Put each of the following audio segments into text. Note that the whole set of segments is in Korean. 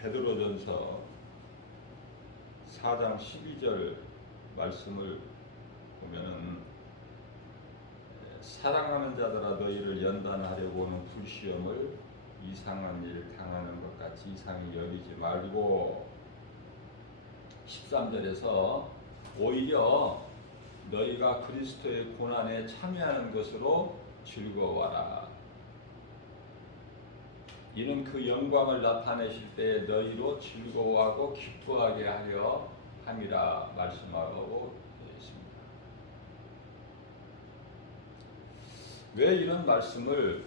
베드로전서 4장 12절 말씀을 보면은 사랑하는 자들아 너희를 연단하려고 하는 불시험을 이상한 일 당하는 것 같이 이상히 여기지 말고 13절에서 오히려 너희가 그리스도의 고난에 참여하는 것으로 즐거워하라. 이는 그 영광을 나타내실 때 너희로 즐거워하고 기뻐하게 하려 함이라 말씀하고 있습니다. 왜 이런 말씀을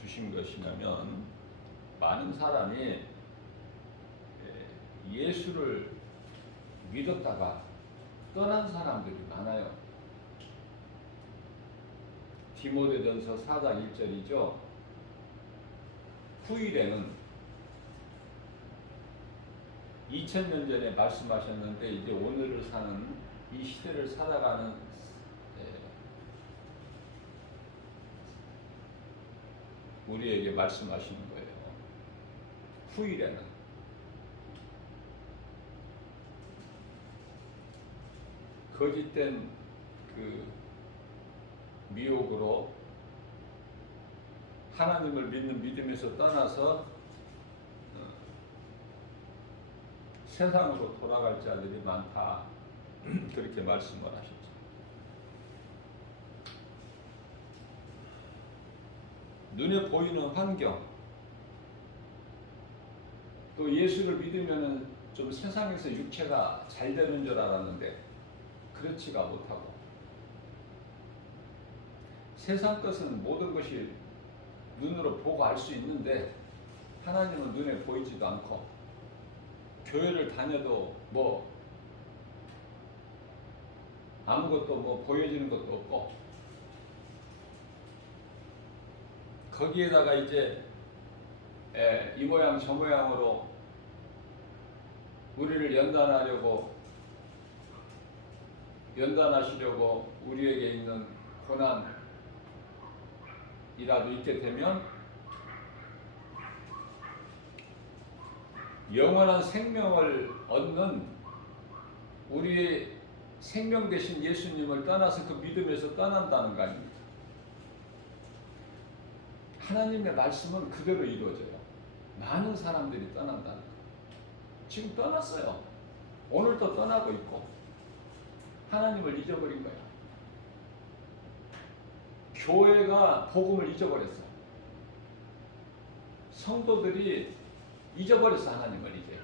주신 것이냐면 많은 사람이 예수를 믿었다가 떠난 사람들이 많아요. 디모데전서 4장 1절이죠. 후일에는 2000년 전에 말씀하셨는데 이제 오늘을 사는 이 시대를 살아가는 우리에게 말씀하시는 거예요. 후일에는 거짓된 그 미혹으로 하나님을 믿는 믿음에서 떠나서 세상으로 돌아갈 자들이 많다. 그렇게 말씀을 하셨죠. 눈에 보이는 환경, 또 예수를 믿으면 좀 세상에서 육체가 잘 되는 줄 알았는데 그렇지가 못하고 세상 것은 모든 것이 눈으로 보고 알 수 있는데 하나님은 눈에 보이지도 않고 교회를 다녀도 뭐 아무것도 뭐 보여지는 것도 없고 거기에다가 이제 이 모양 저 모양으로 우리를 연단하시려고 우리에게 있는 고난이라도 있게 되면 영원한 생명을 얻는 우리의 생명 되신 예수님을 떠나서 그 믿음에서 떠난다는 거 아닙니까? 하나님의 말씀은 그대로 이루어져요. 많은 사람들이 떠난다는 거. 지금 떠났어요. 오늘도 떠나고 있고 하나님을 잊어버린 거야. 교회가 복음을 잊어버렸어. 성도들이 잊어버렸어. 하나님을 이제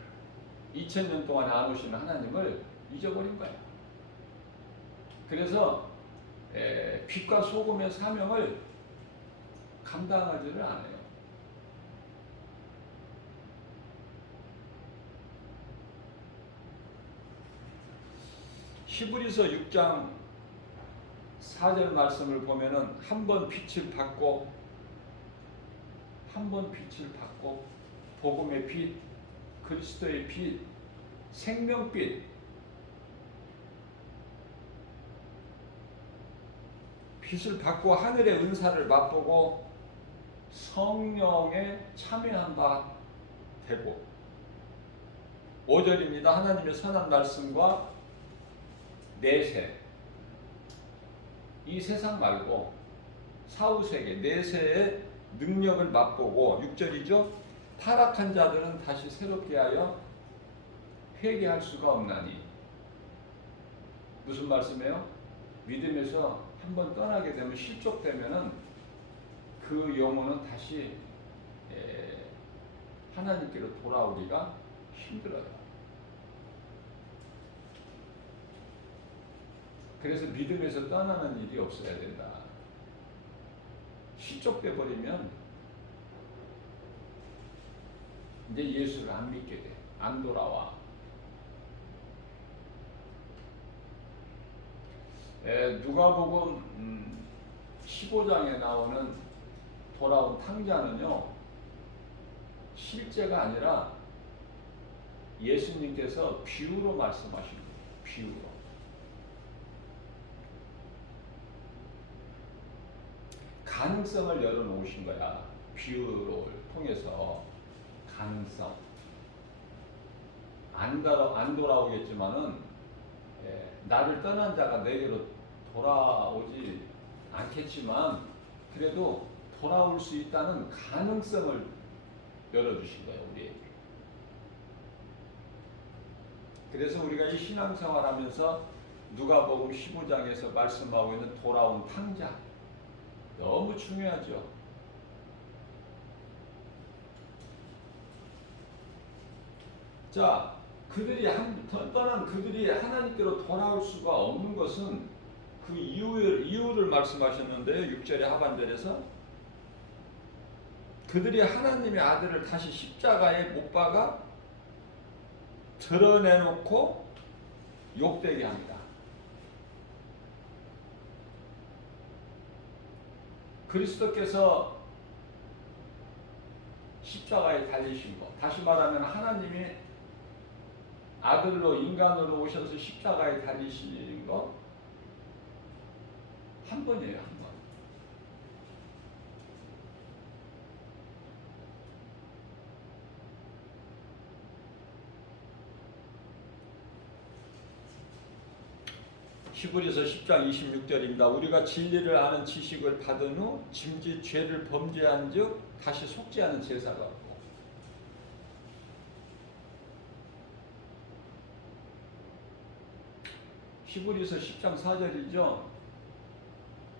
2000년 동안 안 오시는 하나님을 잊어버린 거야. 그래서 빛과 소금의 사명을 감당하지를 않아요. 히브리서 6장 4절 말씀을 보면은 한 번 빛을 받고 복음의 빛, 그리스도의 빛, 생명빛, 빛을 받고 하늘의 은사를 맛보고 성령에 참여한 바 되고 5절입니다. 하나님의 선한 말씀과 내세, 이 세상 말고 사후세계 내세의 능력을 맛보고 6절이죠. 타락한 자들은 다시 새롭게 하여 회개할 수가 없나니. 무슨 말씀이에요? 믿음에서 한번 떠나게 되면 실족되면은 그 영혼은 다시 하나님께로 돌아오기가 힘들어요. 그래서 믿음에서 떠나는 일이 없어야 된다. 실족돼 버리면 이제 예수를 안 믿게 돼. 안 돌아와. 누가복음 15장에 나오는 돌아온 탕자는요, 실제가 아니라 예수님께서 비유로 말씀하신 거예요. 비유로. 가능성을 열어놓으신 거야. 비유를 통해서. 가능성. 안 돌아오겠지만은 나를 떠난 자가 내게로 돌아오지 않겠지만 그래도 돌아올 수 있다는 가능성을 열어주신 거예요, 우리에게. 그래서 우리가 이 신앙생활하면서 누가복음 15장에서 말씀하고 있는 돌아온 탕자 너무 중요하죠. 자, 떠난 그들이 하나님께로 돌아올 수가 없는 것은 그 이유를 말씀하셨는데요. 6절의 하반절에서 그들이 하나님의 아들을 다시 십자가에 못 박아 드러내놓고 욕되게 합니다. 그리스도께서 십자가에 달리신 것, 다시 말하면 하나님이 아들로 인간으로 오셔서 십자가에 달리신 것 한 번이에요, 한 번. 히브리서 10장 26절입니다. 우리가 진리를 아는 지식을 받은 후 짐짓 죄를 범죄한 즉 다시 속지 않은 제사가 없고. 히브리서 10장 4절이죠.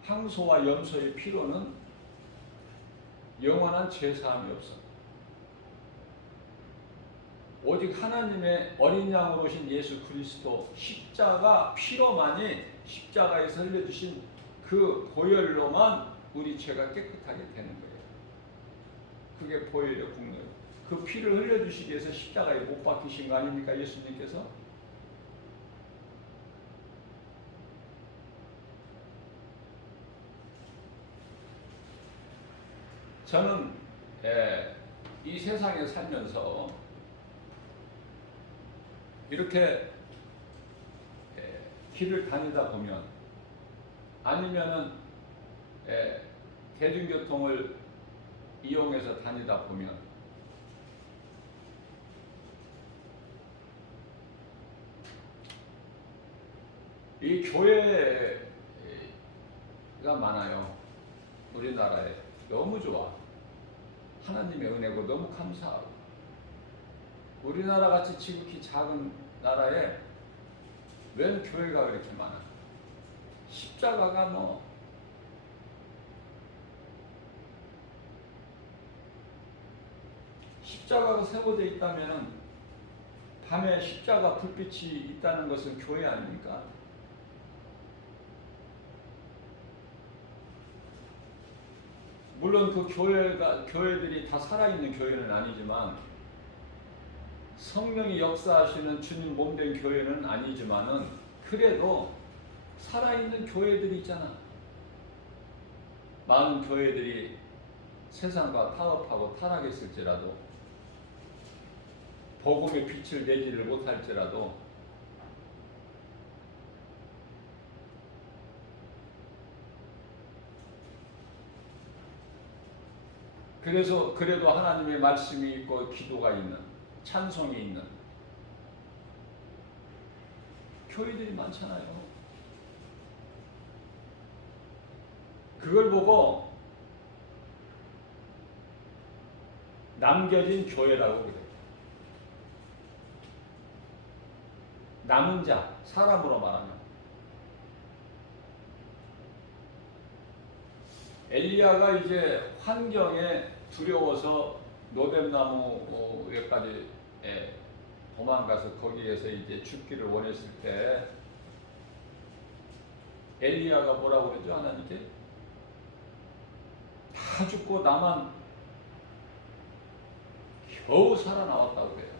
항소와 염소의 피로는 영원한 죄사함이 없어. 오직 하나님의 어린 양으로 오신 예수 그리스도 십자가 피로만이 십자가에서 흘려주신 그 보혈로만 우리 죄가 깨끗하게 되는 거예요. 그게 보혈의 공로예요. 그 피를 흘려주시기 위해서 십자가에 못 박히신 거 아닙니까? 예수님께서. 저는 이 세상에 살면서 이렇게 길을 다니다 보면 아니면은 대중교통을 이용해서 다니다 보면 이 교회가 많아요. 우리나라에 너무 좋아. 하나님의 은혜고 너무 감사하고. 우리나라 같이 지극히 작은 나라에 웬 교회가 그렇게 많아? 십자가가 십자가가 세워져 있다면은 밤에 십자가 불빛이 있다는 것은 교회 아닙니까? 물론 그 교회들이 다 살아있는 교회는 아니지만 성령이 역사하시는 주님 몸된 교회는 아니지만은 그래도 살아있는 교회들이 있잖아. 많은 교회들이 세상과 타협하고 타락했을지라도 복음의 빛을 내지를 못할지라도 그래도 하나님의 말씀이 있고 기도가 있는 찬송이 있는 교회들이 많잖아요. 그걸 보고 남겨진 교회라고 그래요. 남은 자, 사람으로 말하면 엘리야가 이제 환경에 두려워서 노뱀나무에까지 도망가서 거기에서 이제 죽기를 원했을 때 엘리야가 뭐라고 그러죠? 하나님께 다 죽고 나만 겨우 살아나왔다고 그래요.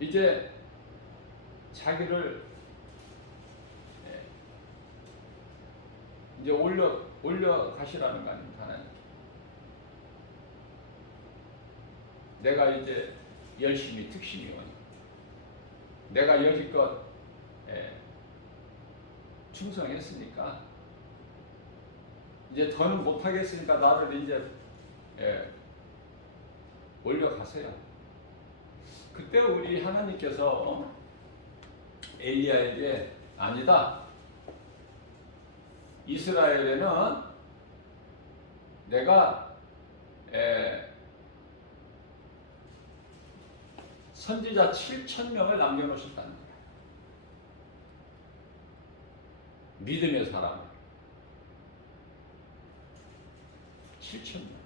이제 자기를 이제 올려 가시라는 거 아닙니까? 하나님. 내가 이제 열심히 특심히 오니 내가 여지껏 충성했으니까 이제 더는 못하겠으니까 나를 이제 올려가세요. 그때 우리 하나님께서 엘리야에게 아니다. 이스라엘에는 내가 선지자 7,000명을 남겨놓으셨다는 거예요. 믿음의 사람 7,000명.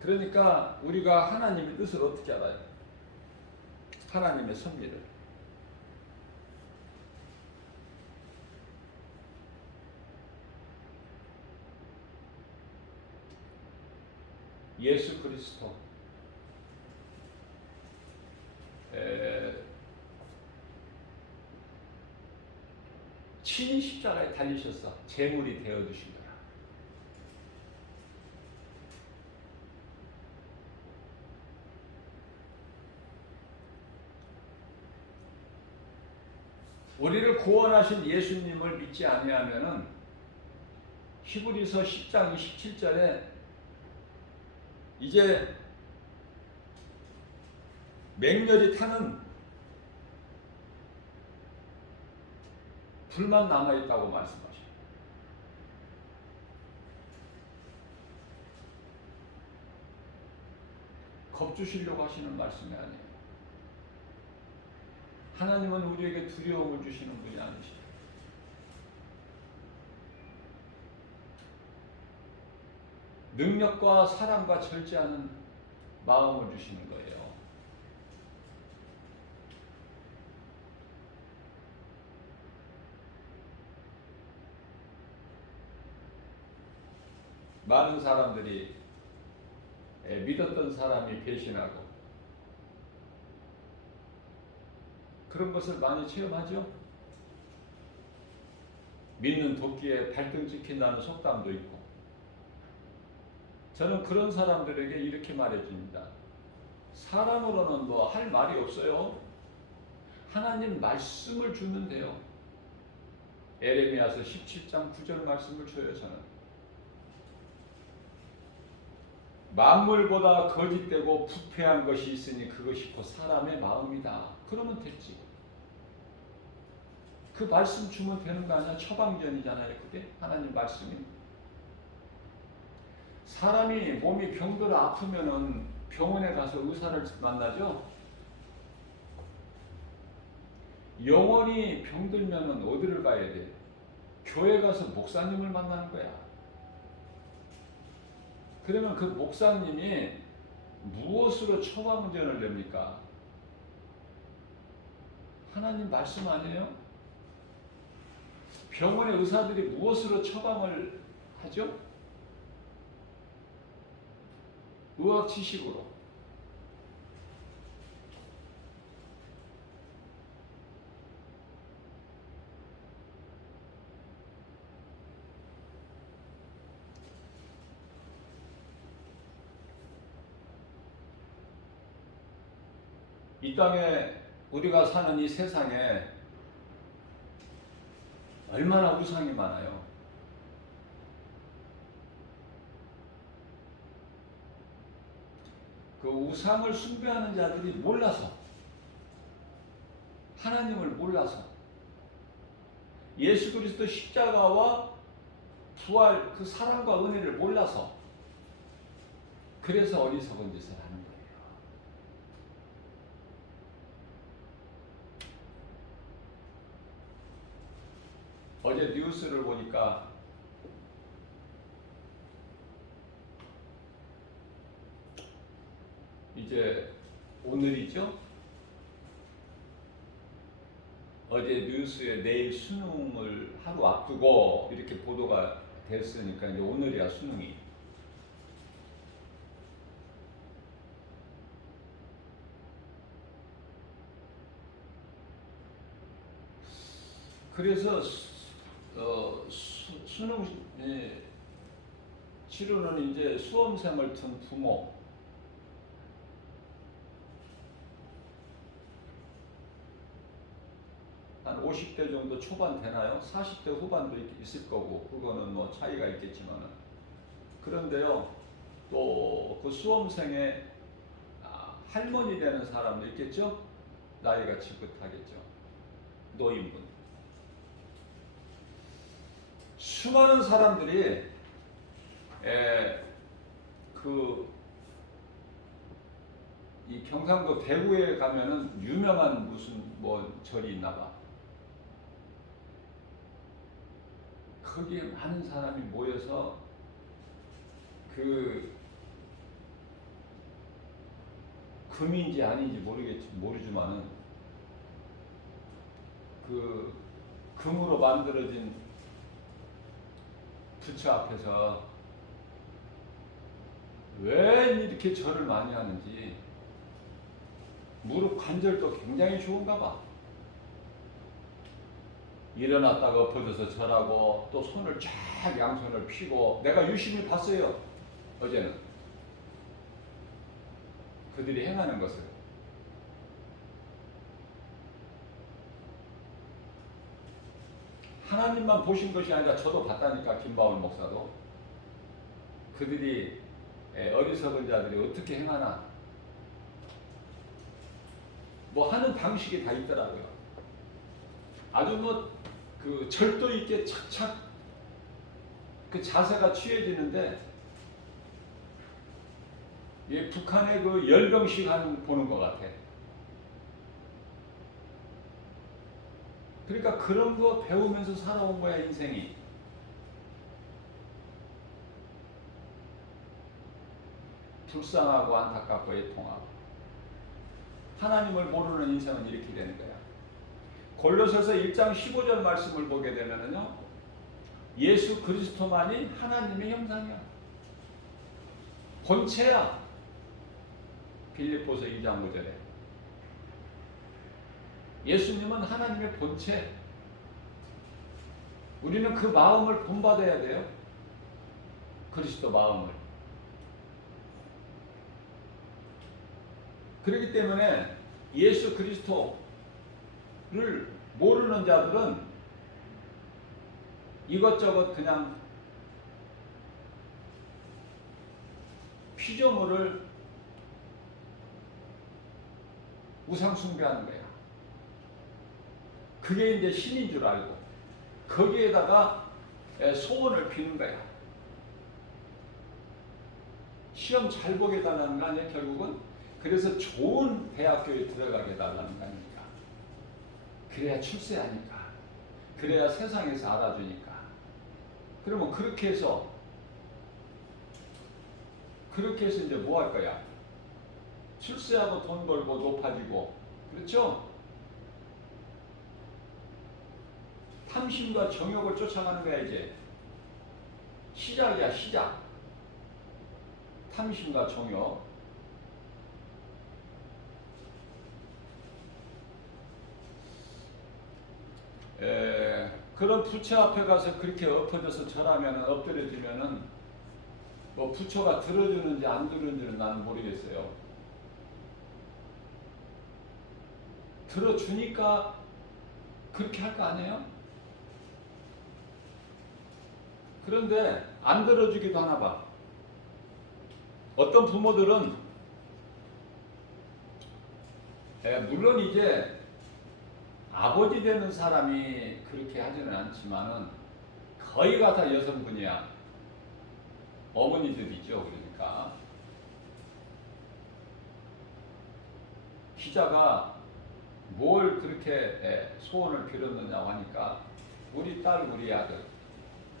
그러니까 우리가 하나님의 뜻을 어떻게 알아요? 하나님의 섭리를. 예수 그리스도 친히 십자가에 달리셔서 제물이 되어주신 거야. 우리를 구원하신 예수님을 믿지 아니하면은 히브리서 10장 27절에 이제 맹렬히 타는 불만 남아있다고 말씀하셔요. 겁주시려고 하시는 말씀이 아니에요. 하나님은 우리에게 두려움을 주시는 분이 아니시죠. 능력과 사랑과 절제하는 마음을 주시는 거예요. 많은 사람들이 믿었던 사람이 배신하고 그런 것을 많이 체험하죠. 믿는 도끼에 발등 찍힌다는 속담도 있고. 저는 그런 사람들에게 이렇게 말해줍니다. 사람으로는 뭐 할 말이 없어요. 하나님 말씀을 주면 돼요. 에레미야서 17장 9절 말씀을 줘요. 저는 만물보다 거짓되고 부패한 것이 있으니 그것이 곧 사람의 마음이다. 그러면 됐지. 그 말씀 주면 되는 거 아니야? 처방전이잖아요. 그게 하나님 말씀이. 사람이 몸이 병들어 아프면은 병원에 가서 의사를 만나죠. 영원히 병들면은 어디를 가야 돼? 교회 가서 목사님을 만나는 거야. 그러면 그 목사님이 무엇으로 처방전을 냅니까? 하나님 말씀 아니에요? 병원의 의사들이 무엇으로 처방을 하죠? 의학 지식으로. 이 땅에 우리가 사는 이 세상에 얼마나 우상이 많아요. 그 우상을 숭배하는 자들이 몰라서, 하나님을 몰라서, 예수 그리스도 십자가와 부활 그 사랑과 은혜를 몰라서, 그래서 어리석은 짓을 하는 거예요. 어제 뉴스를 보니까 이제 오늘이죠? 어제 뉴스에 내일 수능을 하루 앞두고 이렇게 보도가 됐으니까 이제 오늘이야 수능이. 그래서 수능 치르는 이제 수험생을 둔 부모, 한 50대 정도 초반 되나요? 40대 후반도 있을 거고 그거는 뭐 차이가 있겠지만은 그런데요 또 그 수험생의 할머니 되는 사람도 있겠죠? 나이가 지긋하겠죠. 노인분. 수많은 사람들이 이 경상도 대구에 가면은 유명한 무슨 뭐 절이 있나 봐. 거기에 많은 사람이 모여서 금인지 아닌지 모르지만은 금으로 만들어진 부처 앞에서 왜 이렇게 절을 많이 하는지 무릎 관절도 굉장히 좋은가 봐. 일어났다가 엎어져서 절하고 또 손을 쫙 양손을 펴고 내가 유심히 봤어요. 어제는 그들이 행하는 것을. 하나님만 보신 것이 아니라 저도 봤다니까. 김바울 목사도 그들이 어리석은 자들이 어떻게 행하나 뭐 하는 방식이 다 있더라고요. 아주 절도 있게 착착 그 자세가 취해지는데 북한의 그 열병식 보는 것 같아. 그러니까 그런 거 배우면서 살아온 거야 인생이. 불쌍하고 안타깝고 애통하고 하나님을 모르는 인생은 이렇게 되는 거야. 골로새서 1장 15절 말씀을 보게 되면은요, 예수 그리스도만이 하나님의 형상이야. 본체야. 빌립보서 2장 5절에 예수님은 하나님의 본체. 우리는 그 마음을 본받아야 돼요. 그리스도 마음을. 그렇기 때문에 예수 그리스도를 모르는 자들은 이것저것 그냥 피조물을 우상 숭배하는 거야. 그게 이제 신인 줄 알고 거기에다가 소원을 비는 거야. 시험 잘 보게 해달라는 거 아니야 결국은? 그래서 좋은 대학교에 들어가게 해달라는 거 아닙니까? 그래야 출세하니까. 그래야 세상에서 알아주니까. 그러면 그렇게 해서 이제 뭐 할 거야? 출세하고 돈 벌고 높아지고, 그렇죠? 탐심과 정욕을 쫓아가는 거야 이제. 시작이야 시작. 탐심과 정욕. 그런 부처 앞에 가서 그렇게 엎어져서 절하면은, 엎드려지면은 뭐 부처가 들어주는지 안 들어주는지는 나는 모르겠어요. 들어주니까 그렇게 할 거 아니에요? 그런데 안 들어주기도 하나 봐. 어떤 부모들은 물론 이제 아버지 되는 사람이 그렇게 하지는 않지만은 거의가 다 여성분이야. 어머니들이죠. 그러니까 기자가 뭘 그렇게 소원을 빌었느냐고 하니까 우리 딸, 우리 아들,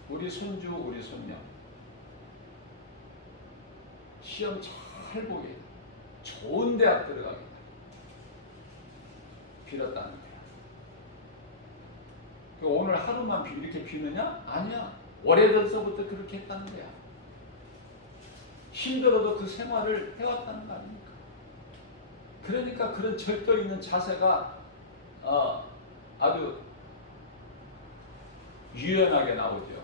우리 손주, 우리 손녀 시험 잘 보게, 좋은 대학 들어가게 빌었다는 거야. 오늘 하루만 이렇게 비느냐? 아니야. 오래전서부터 그렇게 했다는 거야. 힘들어도 그 생활을 해왔다는 거 아닙니까? 그러니까 그런 절도 있는 자세가 아주 유연하게 나오죠.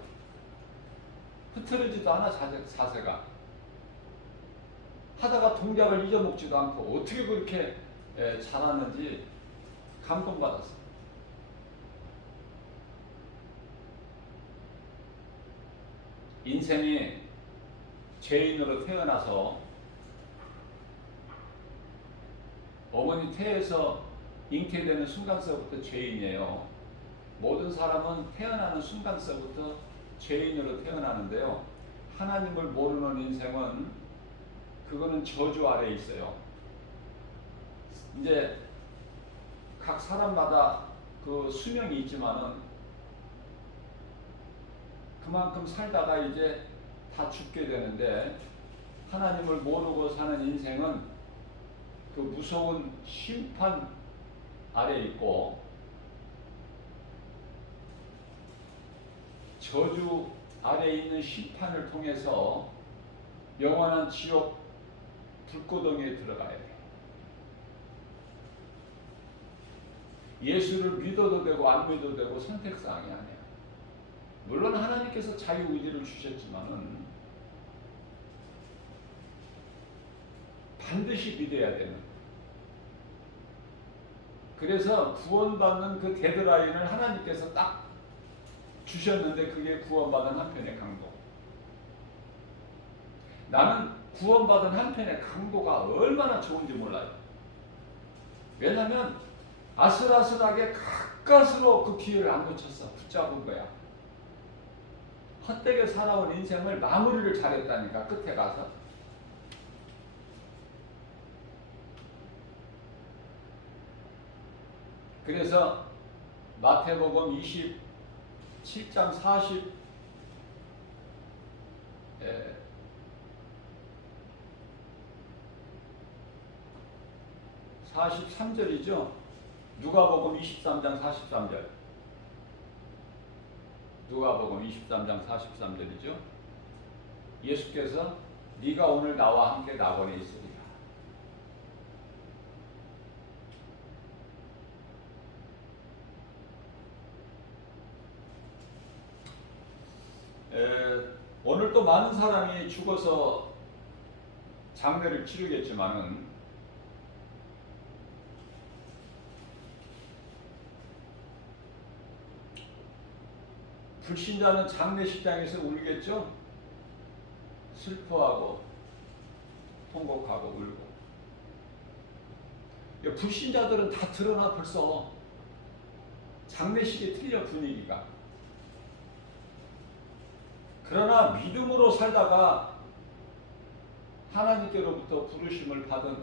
흐트러지도 않아 자세가. 하다가 동작을 잊어먹지도 않고 어떻게 그렇게 잘하는지 감동받았어. 인생이 죄인으로 태어나서 어머니 태에서 잉태되는 순간서부터 죄인이에요. 모든 사람은 태어나는 순간서부터 죄인으로 태어나는데요. 하나님을 모르는 인생은 그거는 저주 아래에 있어요. 이제 각 사람마다 그 수명이 있지만은 그만큼 살다가 이제 다 죽게 되는데, 하나님을 모르고 사는 인생은 그 무서운 심판 아래에 있고 저주 아래에 있는 심판을 통해서 영원한 지옥 불구덩이에 들어가야 돼요. 예수를 믿어도 되고 안 믿어도 되고 선택사항이 아니에요. 물론 하나님께서 자유의지를 주셨지만은 반드시 믿어야 되는. 그래서 구원받는 그 데드라인을 하나님께서 딱 주셨는데, 그게 구원받은 한편의 강도. 나는 구원받은 한편의 강도가 얼마나 좋은지 몰라요. 왜냐하면 아슬아슬하게 가까스로 그 기회를 안 놓쳤어. 붙잡은 거야. 헛되게 살아온 인생을 마무리를 잘했다니까, 끝에 가서. 그래서 마태복음 27장 43절이죠. 누가복음 23장 43절. 누가복음 23장 43절이죠. 예수께서 네가 오늘 나와 함께 낙원에 있으리라. 오늘 또 많은 사람이 죽어서 장례를 치르겠지만은 불신자는 장례식장에서 울겠죠. 슬퍼하고 통곡하고 울고. 불신자들은 다 드러나 벌써. 장례식이 틀려, 분위기가. 그러나 믿음으로 살다가 하나님께로부터 부르심을 받은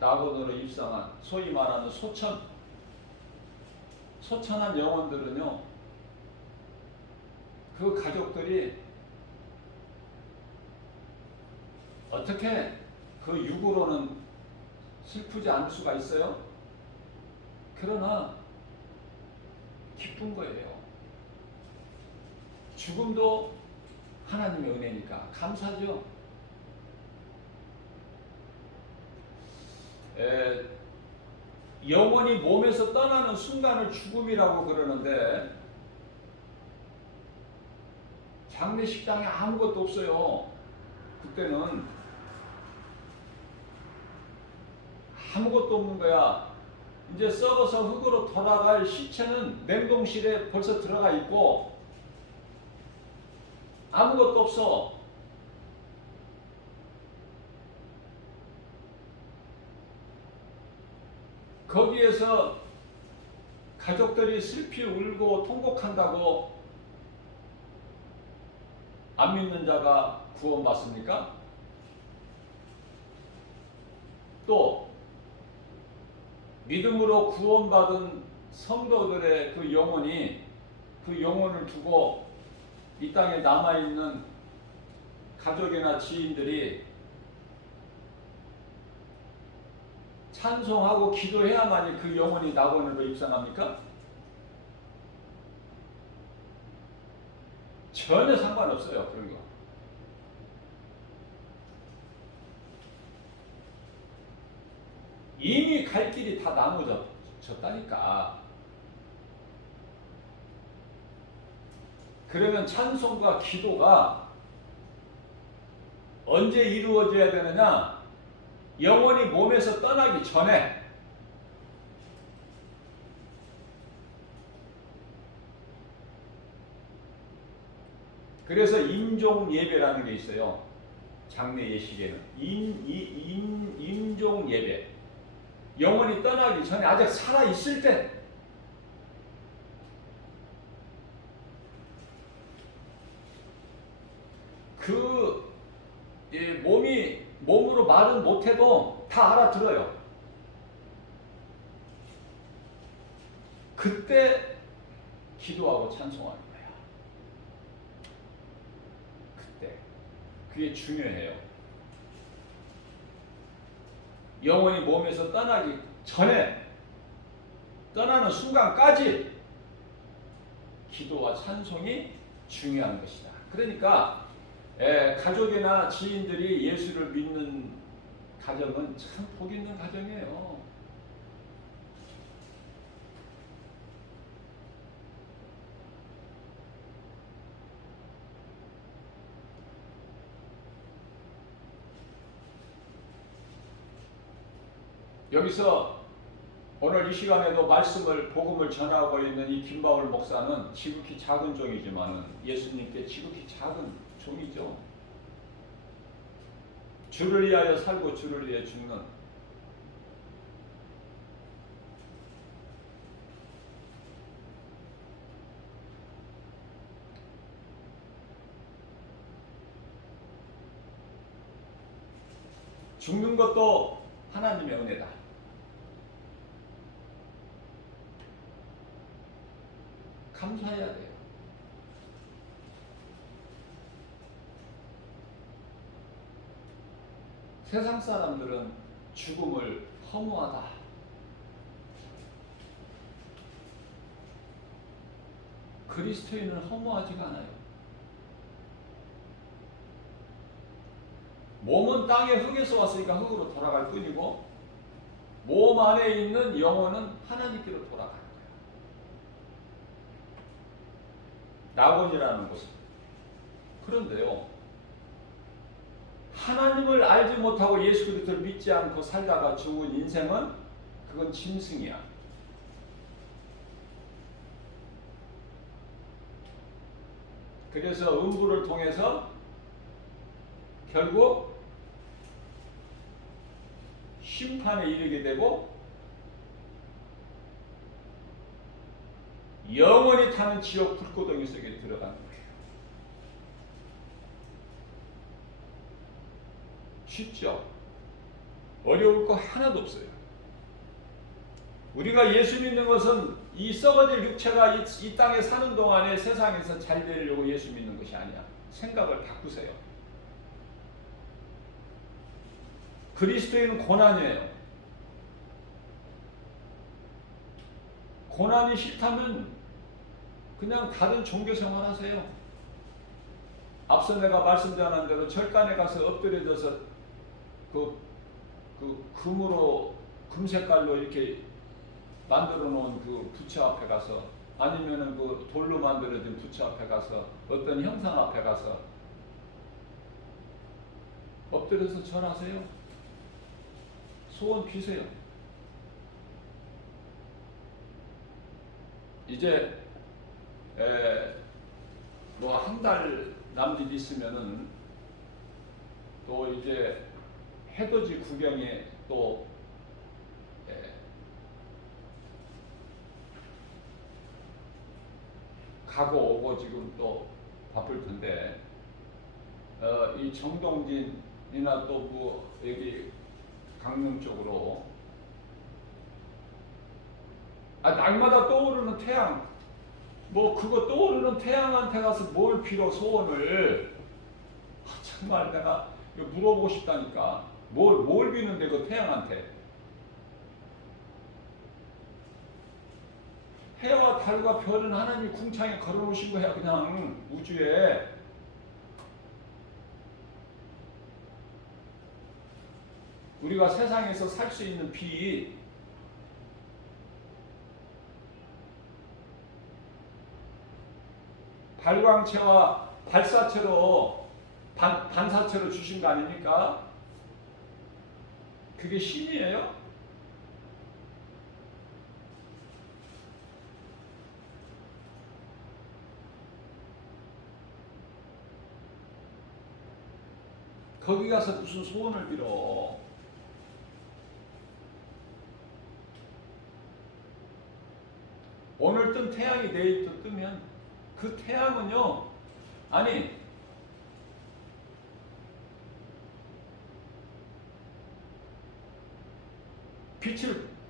낙원으로 입성한 소위 말하는 소천한 영혼들은요, 그 가족들이 어떻게 그 육으로는 슬프지 않을 수가 있어요? 그러나 기쁜 거예요. 죽음도 하나님의 은혜니까 감사죠. 영혼이 몸에서 떠나는 순간을 죽음이라고 그러는데, 장례식장에 아무것도 없어요. 그때는 아무것도 없는 거야. 이제 썩어서 흙으로 돌아갈 시체는 냉동실에 벌써 들어가 있고 아무것도 없어. 거기에서 가족들이 슬피 울고 통곡한다고 안 믿는 자가 구원받습니까? 또 믿음으로 구원받은 성도들의 그 영혼이, 그 영혼을 두고 이 땅에 남아있는 가족이나 지인들이 찬송하고 기도해야만이 그 영혼이 낙원으로 입성합니까? 전혀 상관없어요, 그런 거. 이미 갈 길이 다 나눠졌다니까. 그러면 찬송과 기도가 언제 이루어져야 되느냐? 영혼이 몸에서 떠나기 전에. 그래서 임종 예배라는 게 있어요. 장례 예식에는 임종 예배. 영혼이 떠나기 전에 아직 살아 있을 때 그 몸으로 말은 못해도 다 알아들어요. 그때 기도하고 찬송하는 거야. 그때 그게 중요해요. 영혼이 몸에서 떠나기 전에 떠나는 순간까지 기도와 찬송이 중요한 것이다. 그러니까 가족이나 지인들이 예수를 믿는 가정은 참 복 있는 가정이에요. 여기서 오늘 이 시간에도 복음을 전하고 있는 이 김바울 목사는 지극히 작은 종이지만 예수님께 지극히 작은 종이죠. 주를 위하여 살고 주를 위해 죽는 죽는 것도 하나님의 은혜다. 감사해야 돼요. 세상 사람들은 죽음을 허무하다. 그리스도인은 허무하지가 않아요. 몸은 땅의 흙에서 왔으니까 흙으로 돌아갈 뿐이고 몸 안에 있는 영혼은 하나님께로 돌아가는 거예요. 낙원이라는 것은. 그런데요, 하나님을 알지 못하고 예수 그리스도를 믿지 않고 살다가 죽은 인생은 그건 짐승이야. 그래서 음부를 통해서 결국 심판에 이르게 되고 영원히 타는 지옥 불구덩이 속에 들어가는 거예요. 쉽죠? 어려울 거 하나도 없어요. 우리가 예수 믿는 것은 이 썩어질 육체가 이 땅에 사는 동안에 세상에서 잘 되려고 예수 믿는 것이 아니야. 생각을 바꾸세요. 그리스도인은 고난이에요. 고난이 싫다면 그냥 다른 종교 생활하세요. 앞서 내가 말씀드린 대로 절간에 가서 엎드려져서 금 색깔로 이렇게 만들어 놓은 그 부처 앞에 가서 아니면은 그 돌로 만들어진 부처 앞에 가서 어떤 형상 앞에 가서 엎드려서 절하세요. 소원 비세요. 이제 뭐 한 달 남짓 있으면은 또 이제 해돋이 구경에 또 가고 오고 지금 또 바쁠 텐데 이 정동진이나 또 뭐 여기 강릉 쪽으로 날마다 떠오르는 태양 뭐 그거 떠오르는 태양한테 가서 뭘 빌어 소원을 정말 내가 이거 물어보고 싶다니까 뭘 비는데 그 태양한테 해와 달과 별은 하나님이 궁창에 걸어놓으신 거야. 그냥 우주에. 우리가 세상에서 살 수 있는 빛 발광체와 발사체로 반사체로 주신 거 아닙니까? 그게 신이에요? 거기 가서 무슨 소원을 빌어? 오늘 뜬 태양이 내일 또 뜨면 그 태양은요, 아니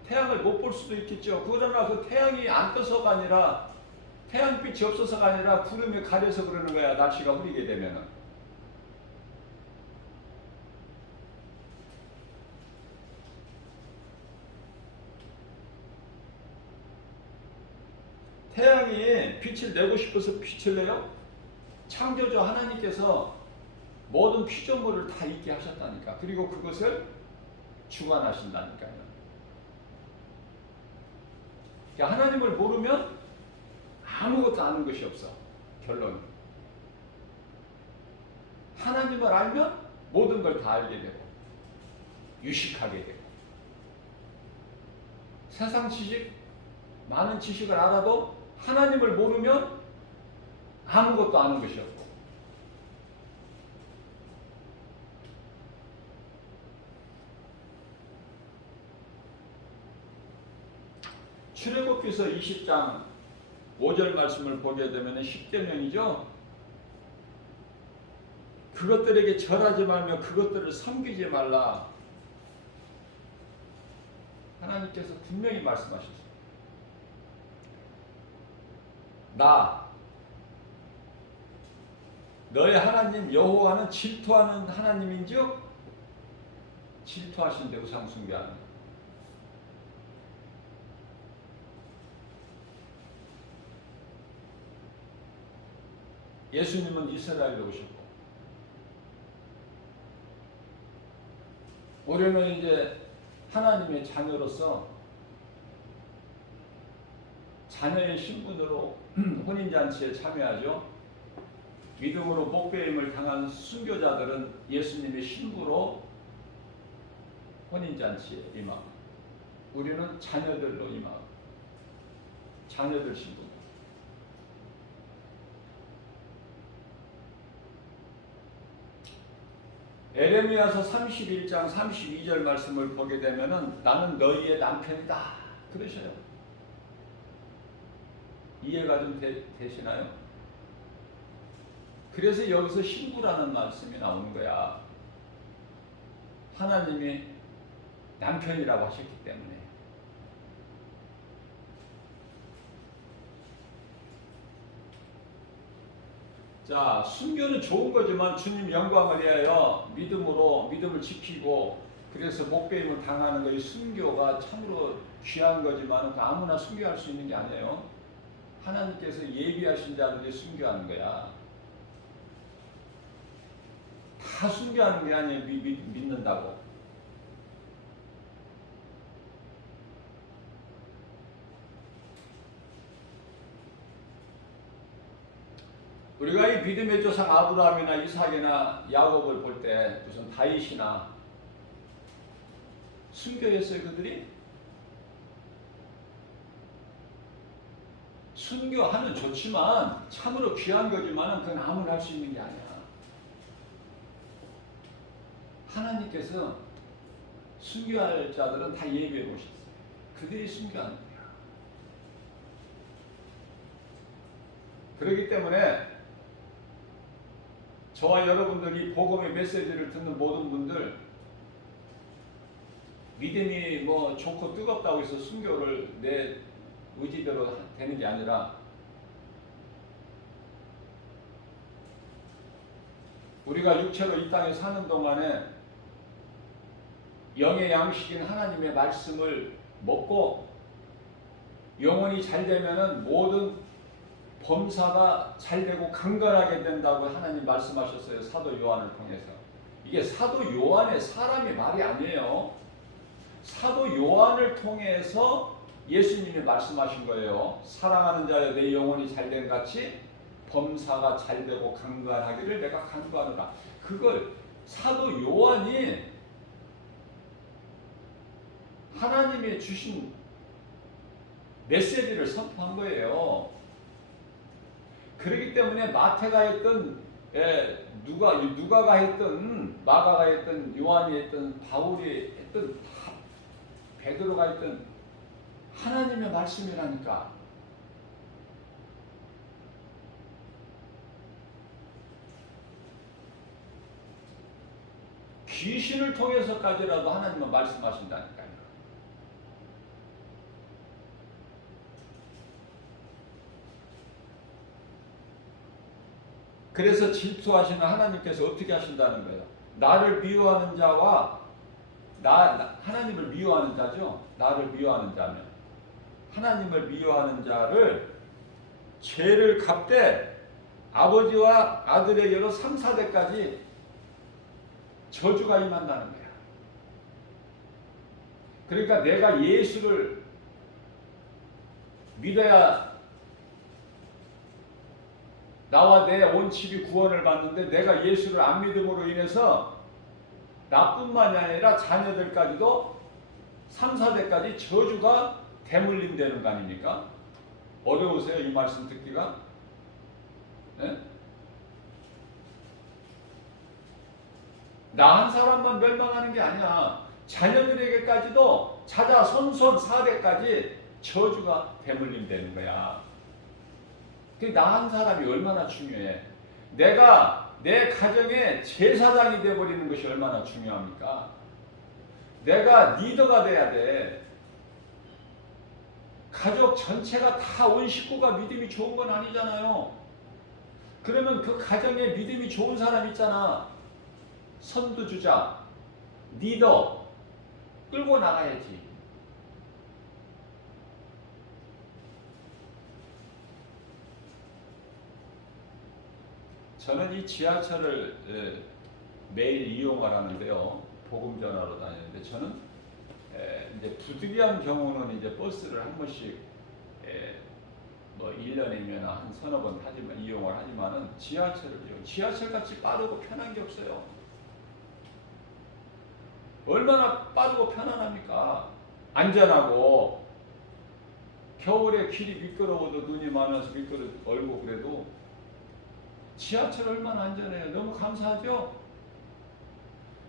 태양을 못 볼 수도 있겠죠. 그러나 그 태양이 안 떠서가 아니라, 태양빛이 없어서가 아니라 구름이 가려서 그러는 거야. 날씨가 흐리게 되면은. 태양이 빛을 내고 싶어서 빛을 내요? 창조주 하나님께서 모든 피조물을 다 있게 하셨다니까. 그리고 그것을 주관하신다니까요. 그러니까 하나님을 모르면 아무것도 아는 것이 없어. 결론. 하나님을 알면 모든 걸 다 알게 되고 유식하게 되고, 세상 지식, 많은 지식을 알아도 하나님을 모르면 아무것도 아는 것이 없고, 출애굽기서 20장 5절 말씀을 보게 되면 10계명이죠. 그것들에게 절하지 말며 그것들을 섬기지 말라. 하나님께서 분명히 말씀하셨어요. 나 너의 하나님 여호와는 질투하는 하나님인지요? 질투하신데 우상 숭배하는. 예수님은 이스라엘에 오셨고, 우리는 이제 하나님의 자녀로서 자녀의 신분으로 혼인잔치에 참여하죠. 믿음으로 목배임을 당한 순교자들은 예수님의 신부로 혼인잔치에 임하고, 우리는 자녀들로 임하고, 자녀들 신분. 에레미야서 31장 32절 말씀을 보게 되면은 나는 너희의 남편이다 그러셔요. 이해가 좀 되시나요? 그래서 여기서 신부라는 말씀이 나오는 거야. 하나님이 남편이라고 하셨기 때문에. 자, 순교는 좋은 거지만 주님 영광을 위하여 믿음을 지키고, 그래서 목배임을 당하는 것이 순교가 참으로 귀한 거지만 아무나 순교할 수 있는 게 아니에요. 하나님께서 예비하신 자들이 순교하는 거야. 다 순교하는 게 아니에요. 믿는다고. 우리가 이 믿음의 조상 아브라함이나 이삭이나 야곱을 볼 때, 무슨 다윗이나 순교했어요. 그들이 순교하면 좋지만 참으로 귀한 거지만 그건 아무나 할 수 있는 게 아니야. 하나님께서 순교할 자들은 다 예비해 놓으셨어요. 그들이 순교하는 거야. 그렇기 때문에 저와 여러분들이 복음의 메시지를 듣는 모든 분들, 믿음이 뭐 좋고 뜨겁다고 해서 순교를 내 의지대로 되는 게 아니라, 우리가 육체로 이 땅에 사는 동안에 영의 양식인 하나님의 말씀을 먹고 영혼이 잘 되면은 모든 범사가 잘 되고 강건하게 된다고 하나님 말씀하셨어요. 사도 요한을 통해서. 이게 사도 요한의 사람의 말이 아니에요. 사도 요한을 통해서 예수님이 말씀하신 거예요. 사랑하는 자여 내 영혼이 잘된 같이 범사가 잘 되고 강건하기를 내가 간구하노라. 그걸 사도 요한이 하나님이 주신 메시지를 선포한 거예요. 그렇기 때문에 마태가 했던 누가가 했든 마가가 했든 요한이 했든 바울이 했든 다 베드로가 했든 하나님의 말씀이라니까. 귀신을 통해서까지라도 하나님은 말씀하신다니까요. 그래서 질투하시는 하나님께서 어떻게 하신다는 거예요? 나를 미워하는 자와 하나님을 미워하는 자죠. 나를 미워하는 자면 하나님을 미워하는 자를 죄를 갚되 아버지와 아들에게로 3, 4대까지 저주가 임한다는 거야. 그러니까 내가 예수를 믿어야 나와 내 온 집이 구원을 받는데 내가 예수를 안 믿음으로 인해서 나뿐만이 아니라 자녀들까지도 3, 4대까지 저주가 대물림되는 거 아닙니까? 어려우세요? 이 말씀 듣기가? 네? 나 한 사람만 멸망하는 게 아니야. 자녀들에게까지도 자자 손손 4대까지 저주가 대물림되는 거야. 나 한 사람이 얼마나 중요해. 내가 내 가정의 제사장이 되어버리는 것이 얼마나 중요합니까? 내가 리더가 돼야 돼. 가족 전체가 다 온 식구가 믿음이 좋은 건 아니잖아요. 그러면 그 가정에 믿음이 좋은 사람 있잖아. 선두주자, 리더 끌고 나가야지. 저는 이 지하철을 매일 이용을 하는데요. 복음 전하러 다니는데 저는 이제 부득이한 경우는 이제 버스를 한 번씩 뭐 1년이면 한 서너 번 이용을 하지만은 지하철 같이 빠르고 편한 게 없어요. 얼마나 빠르고 편안합니까? 안전하고 겨울에 길이 미끄러워도 눈이 많아서 얼고 그래도 지하철 얼마나 안전해요. 너무 감사하죠?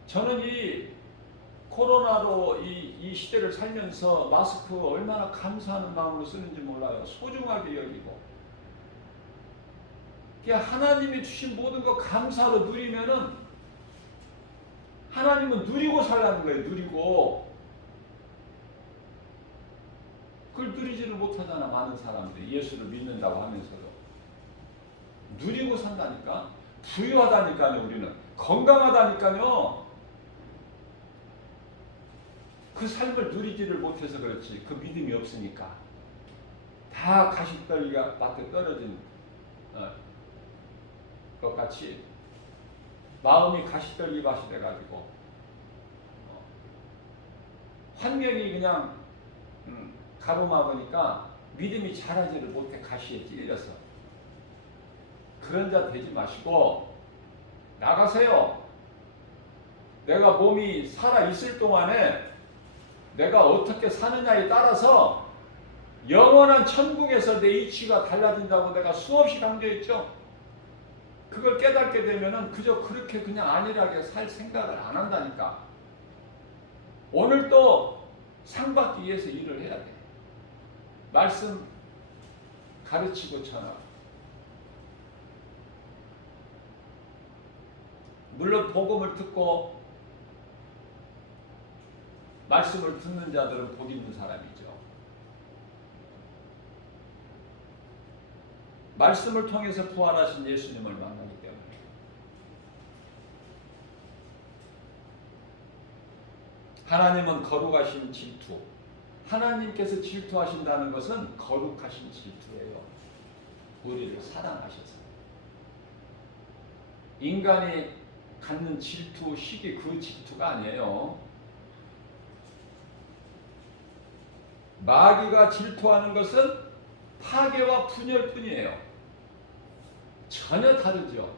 저는 이 코로나로 이 시대를 살면서 마스크 얼마나 감사하는 마음으로 쓰는지 몰라요. 소중하게 여기고. 하나님이 주신 모든 거 감사로 누리면은 하나님은 누리고 살라는 거예요. 누리고. 그걸 누리지를 못하잖아. 많은 사람들이 예수를 믿는다고 하면서도. 누리고 산다니까. 부유하다니까요. 우리는. 건강하다니까요. 그 삶을 누리지를 못해서 그렇지. 그 믿음이 없으니까. 다 가시떨기가 밭에 떨어진 것 같이 마음이 가시떨기 밭이 돼가지고 환경이 그냥 가로막으니까 믿음이 자라지를 못해 가시에 찔려서. 그런 자 되지 마시고 나가세요. 내가 몸이 살아있을 동안에 내가 어떻게 사느냐에 따라서 영원한 천국에서 내 이치가 달라진다고 내가 수없이 강조했죠. 그걸 깨닫게 되면은 그저 그렇게 그냥 안일하게 살 생각을 안 한다니까. 오늘 또 상 받기 위해서 일을 해야 돼. 말씀 가르치고 전하고. 물론 복음을 듣고 말씀을 듣는 자들은 복 있는 사람이죠. 말씀을 통해서 부활하신 예수님을 만나기 때문에. 하나님은 거룩하신 질투. 하나님께서 질투하신다는 것은 거룩하신 질투예요. 우리를 사랑하셔서. 인간이 갖는 질투, 시기 그 질투가 아니에요. 마귀가 질투하는 것은 파괴와 분열뿐이에요. 전혀 다르죠.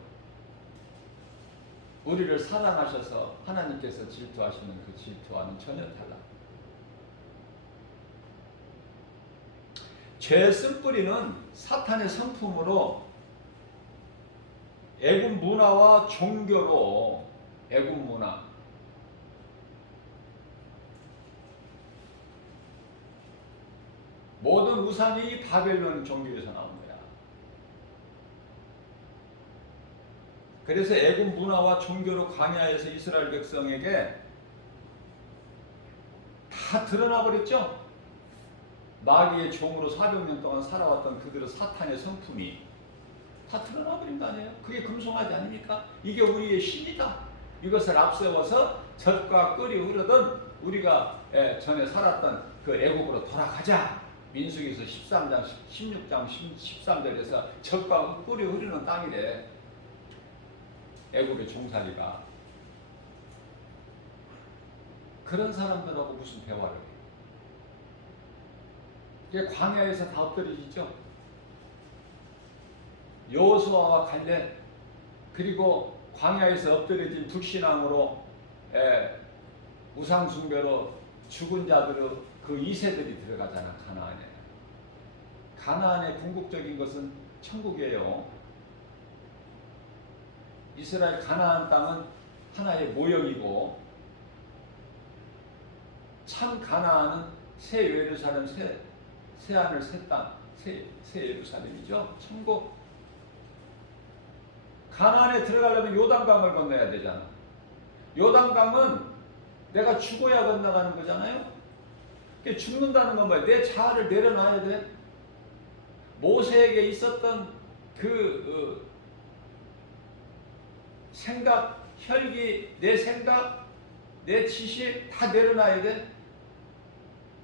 우리를 사랑하셔서 하나님께서 질투하시는 그 질투와는 전혀 달라. 죄의 쓴뿌리는 사탄의 성품으로 애굽 문화와 종교로 애굽 문화 모든 우상이 바벨론 종교에서 나온 거야. 그래서 애굽 문화와 종교로 광야에서 이스라엘 백성에게 다 드러나 버렸죠. 마귀의 종으로 400년 동안 살아왔던 그들의 사탄의 성품이 다 드러나 버린 거 아니에요? 그게 금송아지 아닙니까? 이게 우리의 신이다. 이것을 앞세워서 젖과 꿀이 흐르던 우리가 전에 살았던 그 애국으로 돌아가자. 민수기에서 13장, 16장, 13절에서 젖과 꿀이 흐르는 땅이래. 애국의 종살이가. 그런 사람들하고 무슨 대화를 해요? 이게 광야에서 다 엎드려지죠. 여호수아와 갈렙 그리고 광야에서 엎드려진 불신앙으로 우상 숭배로 죽은 자들의 그 2세들이 들어가잖아. 가나안에. 가나안의 궁극적인 것은 천국이에요. 이스라엘 가나안 땅은 하나의 모형이고 참 가나안은 새 예루살렘, 새 하늘, 새 땅, 새 예루살렘이죠. 천국. 가나안에 들어가려면 요단강을 건너야 되잖아. 요단강은 내가 죽어야 건너가는 거잖아요. 죽는다는 건 뭐야? 내 자아를 내려놔야 돼. 모세에게 있었던 그 생각, 혈기, 내 생각, 내 지식 다 내려놔야 돼.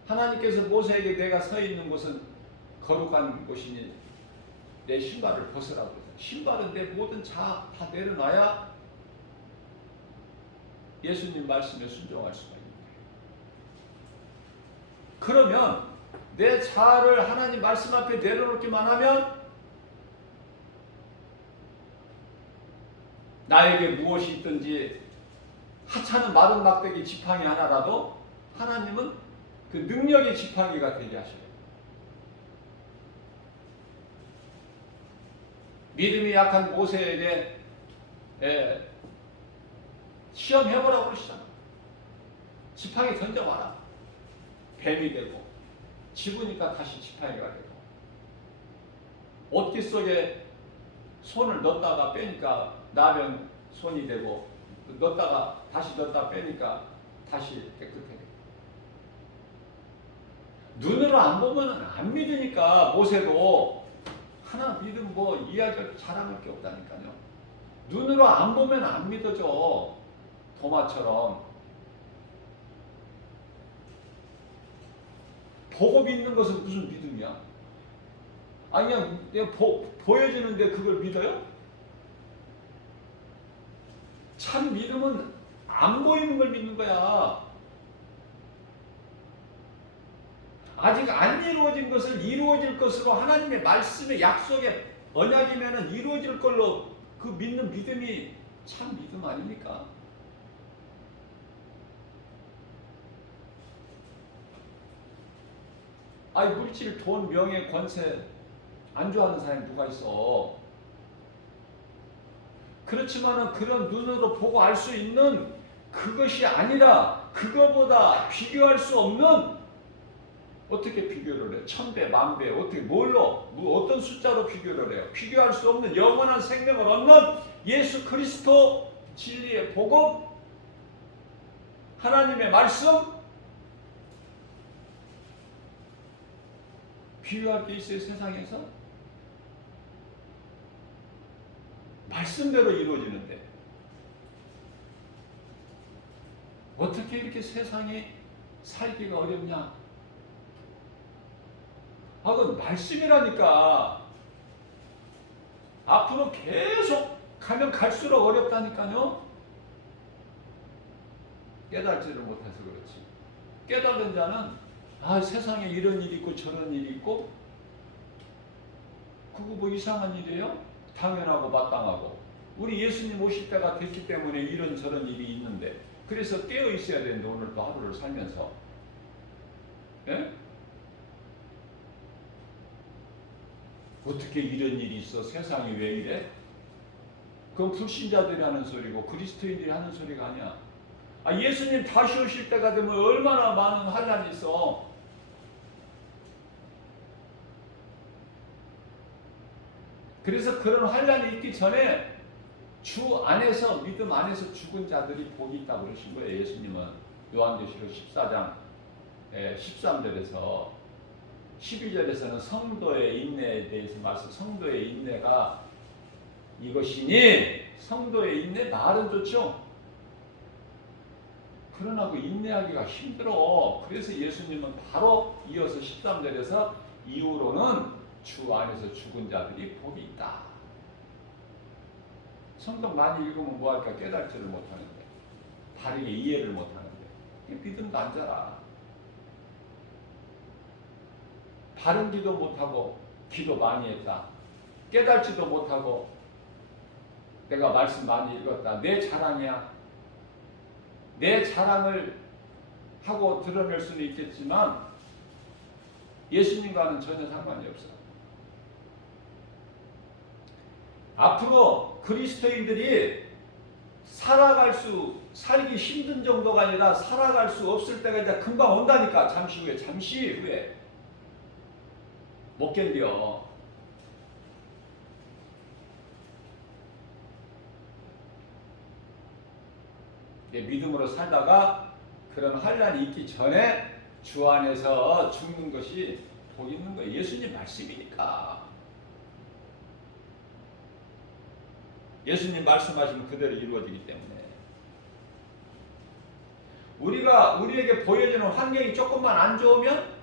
하나님께서 모세에게 내가 서 있는 곳은 거룩한 곳이니 내 신발을 벗으라고 그러죠. 신발은 내 모든 자아 다 내려놔야 예수님 말씀에 순종할 수가 있는 거예요. 그러면 내 자아를 하나님 말씀 앞에 내려놓기만 하면 나에게 무엇이 있든지 하찮은 마른 막대기 지팡이 하나라도 하나님은 그 능력의 지팡이가 되게 하셔요. 믿음이 약한 모세에게 시험해보라고 그러시잖아. 지팡이 던져봐라. 뱀이 되고 집으니까 다시 지팡이가 되고 옷깃 속에 손을 넣었다가 빼니까 나병 손이 되고 넣었다가 다시 넣었다 빼니까 다시 깨끗해. 눈으로 안 보면 안 믿으니까 모세도 하나 믿으면 뭐 이야기할 자랑할 게 없다니까요. 눈으로 안 보면 안 믿어져. 도마처럼 보고 믿는 것은 무슨 믿음이야? 아니 그냥 보여주는데 그걸 믿어요? 참 믿음은 안 보이는 걸 믿는 거야. 아직 안 이루어진 것을 이루어질 것으로 하나님의 말씀의 약속의 언약이면 이루어질 걸로 그 믿는 믿음이 참 믿음 아닙니까? 아니 물질, 돈, 명예, 권세 안 좋아하는 사람이 누가 있어? 그렇지만은 그런 눈으로 보고 알 수 있는 그것이 아니라 그거보다 비교할 수 없는 어떻게 비교를 해요? 1000배, 10,000배 어떻게 뭘로 어떤 숫자로 비교를 해요? 비교할 수 없는 영원한 생명을 얻는 예수 그리스도 진리의 복음 하나님의 말씀 비교할 게 있어요 세상에서? 말씀대로 이루어지는데 어떻게 이렇게 세상이 살기가 어렵냐? 아, 그건 말씀이라니까. 앞으로 계속 가면 갈수록 어렵다니까요. 깨달지를 못해서 그렇지. 깨달은 자는 세상에 이런 일이 있고 저런 일이 있고 그거 뭐 이상한 일이에요? 당연하고 마땅하고 우리 예수님 오실 때가 됐기 때문에 이런 저런 일이 있는데 그래서 깨어 있어야 되는데 오늘도 하루를 살면서 예? 어떻게 이런 일이 있어? 세상이 왜 이래? 그건 불신자들이 하는 소리고 그리스도인들이 하는 소리가 아니야. 예수님 다시 오실 때가 되면 얼마나 많은 환란이 있어. 그래서 그런 환란이 있기 전에 주 안에서, 믿음 안에서 죽은 자들이 복이 있다고 그러신 거예요. 예수님은 요한계시록 14장 13절에서 12절에서는 성도의 인내에 대해서 말씀, 성도의 인내가 이것이니, 성도의 인내 말은 좋죠. 그러나 그 인내하기가 힘들어. 그래서 예수님은 바로 이어서 13절에서 이후로는 주 안에서 죽은 자들이 복이 있다. 성경 많이 읽으면 뭐할까? 깨달지를 못하는데, 바르게 이해를 못하는데, 믿음도 안 자라. 바른 기도 못하고 기도 많이 했다. 깨달지도 못하고 내가 말씀 많이 읽었다. 내 자랑이야. 내 자랑을 하고 드러낼 수는 있겠지만 예수님과는 전혀 상관이 없어. 앞으로 그리스도인들이 살기 힘든 정도가 아니라 살아갈 수 없을 때가 이제 금방 온다니까. 잠시 후에 못 견뎌. 믿음으로 살다가 그런 환란이 있기 전에 주 안에서 죽는 것이 복 있는 거예요. 예수님 말씀이니까. 예수님 말씀하시면 그대로 이루어지기 때문에. 우리에게 보여지는 환경이 조금만 안 좋으면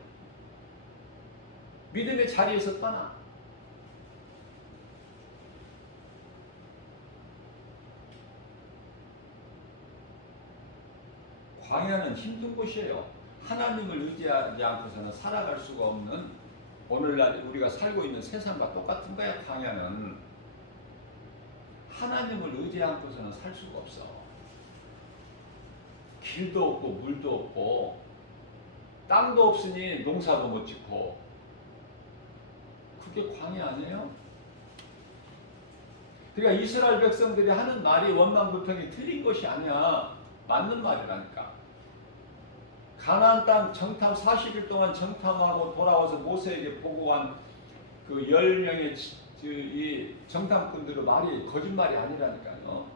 믿음의 자리에서 떠나. 광야는 힘든 곳이에요. 하나님을 의지하지 않고서는 살아갈 수가 없는, 오늘날 우리가 살고 있는 세상과 똑같은 거야. 광야는 하나님을 의지하지 않고서는 살 수가 없어. 길도 없고 물도 없고 땅도 없으니 농사도 못 짓고, 그게 광야 아니에요? 그러니까 이스라엘 백성들이 하는 말이 원망불평이 틀린 것이 아니야. 맞는 말이라니까. 가나안 땅 정탐 40일 동안 정탐하고 돌아와서 모세에게 보고한 그 10명의 이 정탐꾼들의 말이 거짓말이 아니라니까요.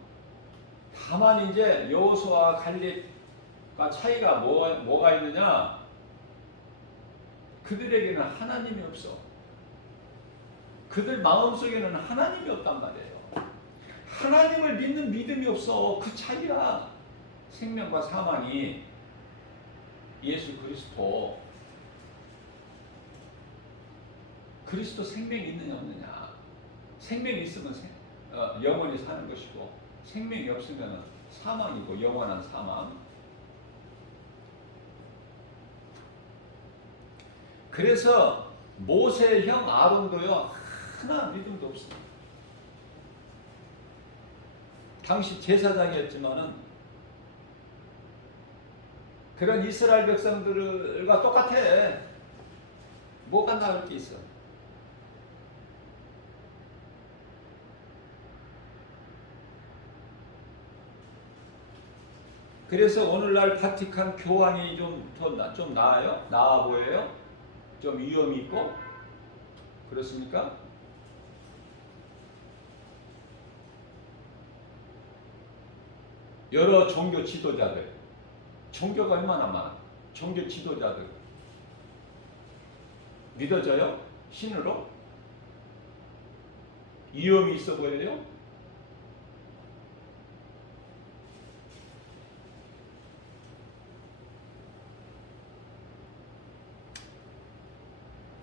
다만 이제 여호수아와 갈렙과 차이가 뭐가 있느냐? 그들에게는 하나님이 없어. 그들 마음속에는 하나님이 없단 말이에요. 하나님을 믿는 믿음이 없어. 그 차이야. 생명과 사망이 예수 그리스도 생명이 있느냐 없느냐. 생명이 있으면 영원히 사는 것이고, 생명이 없으면 사망이고, 영원한 사망. 그래서 모세의 형 아론도요, 하나 믿음도 없습니다. 당시 제사장이었지만은 그런 이스라엘 백성들과 똑같아. 뭐가 나을 게 있어? 그래서 오늘날 바티칸 교황이 좀 나아요? 나아 보여요? 좀 위험이 있고? 그렇습니까? 여러 종교 지도자들, 종교가 얼마나 많아? 종교 지도자들 믿어져요? 신으로? 위험이 있어 보여요?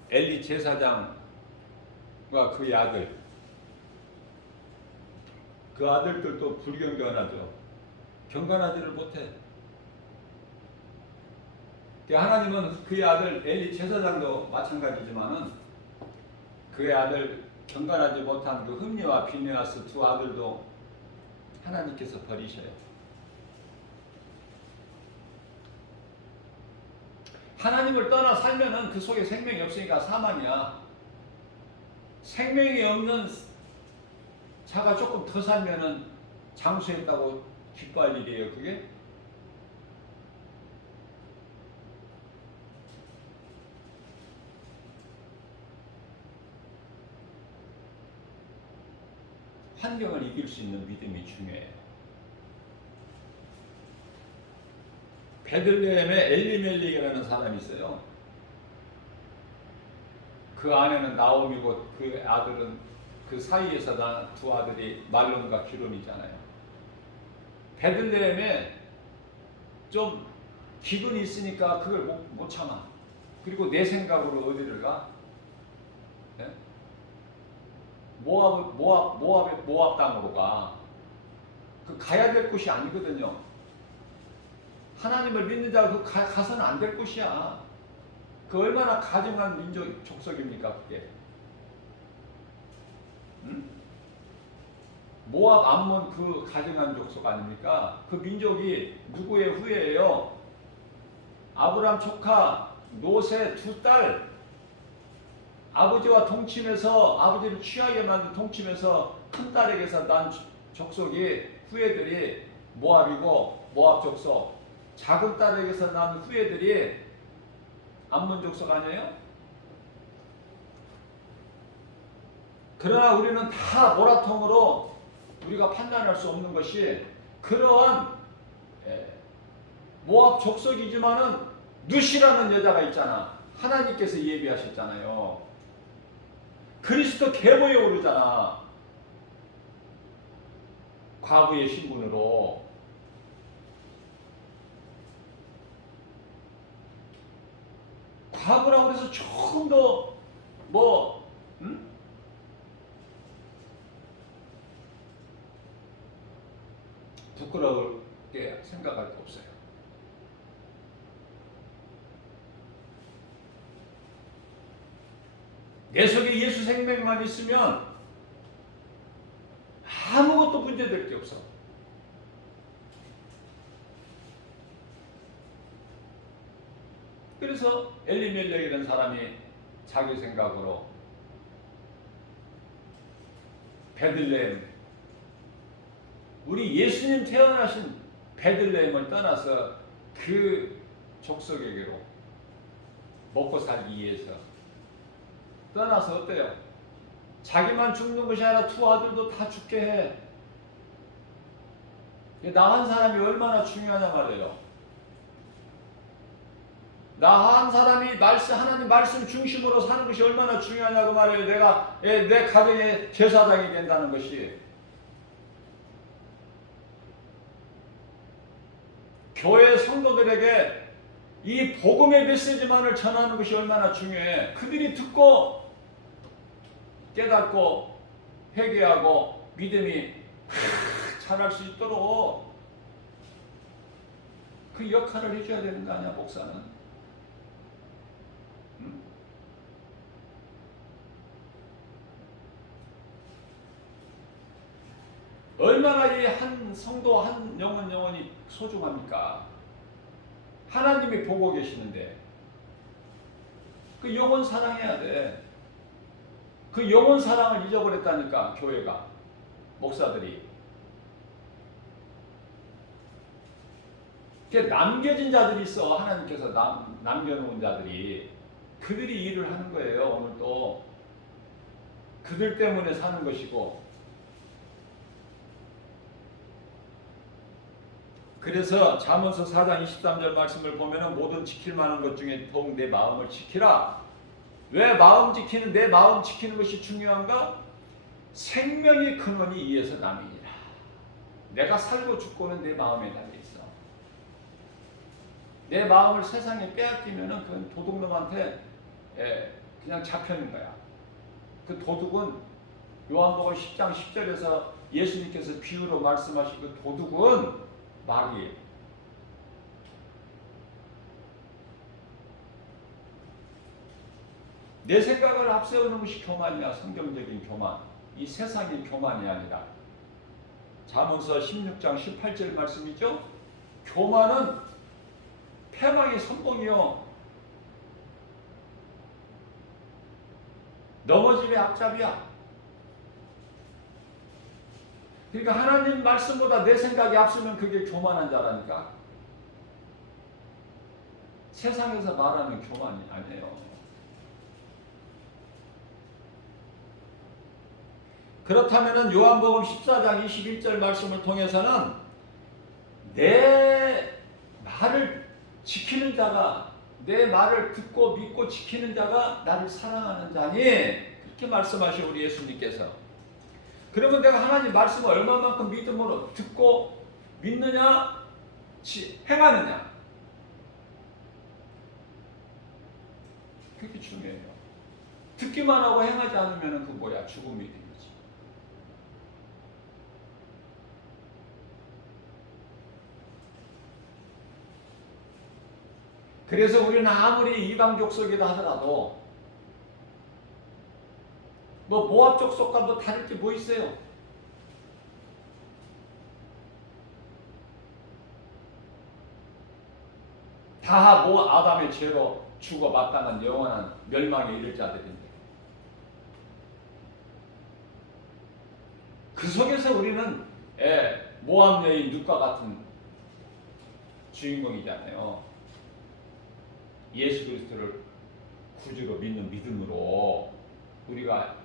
엘리 제사장과 그의 아들, 그 아들들도 불경건하죠. 경건하지를 못해. 하나님은 그의 아들 엘리 제사장도 마찬가지지만은 그의 아들 경건하지 못한 그 흠니와 비느하스 두 아들도 하나님께서 버리셔요. 하나님을 떠나 살면은 그 속에 생명이 없으니까 사망이야. 생명이 없는 차가 조금 더 살면은 장수했다고 기뻐할 일이에요, 그게? 환경을 이길 수 있는 믿음이 중요해요. 베들레헴에 엘리멜렉이라는 사람이 있어요. 그 아내는 나오미고 그 아들은 그 사이에서 난 두 아들이 말론과 기론이잖아요. 베들레헴에 좀 기근이 있으니까 그걸 못 참아. 그리고 내 생각으로 어디를 가? 네? 모압 땅으로 가. 그 가야 될 곳이 아니거든요. 하나님을 믿는 자가 그 가서는 안 될 곳이야. 그 얼마나 가증한 민족 족속입니까 그게? 응? 모압 암몬 그 가증한 족속 아닙니까? 그 민족이 누구의 후예예요? 아브람 조카 노세 두 딸, 아버지와 동침해서 아버지를 취하게 만든 동침해서 큰 딸에게서 난 족속이 후예들이 모압이고 모압 족속, 작은 딸에게서 난 후예들이 암몬 족속 아니에요? 그러나 우리는 다 모라통으로 우리가 판단할 수 없는 것이 그러한 모압 족속이지만은 누시라는 여자가 있잖아. 하나님께서 예비하셨잖아요. 그리스도 계보에 오르잖아. 과부의 신분으로. 과부라고 해서 조금 더 부끄러울게 생각할 거 없어요. 내 속에 예수 생명만 있으면 아무것도 문제될 게 없어. 그래서 엘리멜렉이라는 사람이 자기 생각으로 베들레헴, 우리 예수님 태어나신 베들레헴을 떠나서 그 족속에게로 먹고 살기 위해서 떠나서 어때요? 자기만 죽는 것이 아니라 두 아들도 다 죽게 해. 나 한 사람이 얼마나 중요하냐 말이에요. 나 한 사람이 하나님 말씀 중심으로 사는 것이 얼마나 중요하냐고 말이에요. 내가 내 가정의 제사장이 된다는 것이. 교회 성도들에게 이 복음의 메시지만을 전하는 것이 얼마나 중요해. 그들이 듣고 깨닫고 회개하고 믿음이 자랄 수 있도록 그 역할을 해줘야 되는 거 아니야, 목사는. 얼마나 이 한 성도 한 영혼이 소중합니까? 하나님이 보고 계시는데 그 영혼 사랑해야 돼. 그 영혼 사랑을 잊어버렸다니까, 교회가, 목사들이. 남겨진 자들이 있어. 하나님께서 남겨놓은 자들이. 그들이 일을 하는 거예요. 오늘 또 그들 때문에 사는 것이고. 그래서 잠언서 4장 23절 말씀을 보면은 모든 지킬 만한 것 중에 더욱 내 마음을 지키라. 왜 마음 지키는, 내 마음 지키는 것이 중요한가? 생명의 근원이 이에서 남이니라. 내가 살고 죽고는 내 마음에 달려있어. 내 마음을 세상에 빼앗기면은 그건 도둑놈한테 그냥 잡혀있는 거야. 그 도둑은 요한복음 10장 10절에서 예수님께서 비유로 말씀하신 그 도둑은 마귀예요. 내 생각을 앞세우는 것이 교만이야. 성경적인 교만. 이 세상의 교만이 아니라. 잠언서 16장 18절 말씀이죠. 교만은 패망의 선봉이요, 넘어짐의 앞잡이야. 그러니까 하나님 말씀보다 내 생각이 앞서면 그게 교만한 자라니까. 세상에서 말하는 교만이 아니에요. 그렇다면 요한복음 14장 21절 말씀을 통해서는 내 말을 지키는 자가, 내 말을 듣고 믿고 지키는 자가 나를 사랑하는 자니, 그렇게 말씀하시오 우리 예수님께서. 그러면 내가 하나님 말씀을 얼마만큼 믿음으로 듣고 믿느냐, 행하느냐, 그게 중요해요. 듣기만 하고 행하지 않으면 그 뭐야? 죽은 믿음이지. 그래서 우리는 아무리 이방 족속이다 하더라도 뭐 모압 족속과 뭐 다를 게 뭐 있어요? 다 뭐 아담의 죄로 죽어 마땅한 영원한 멸망에 이를 자들인데, 그 속에서 우리는 모압 여인 룻과 같은 주인공이잖아요. 예수 그리스도를 구주로 믿는 믿음으로 우리가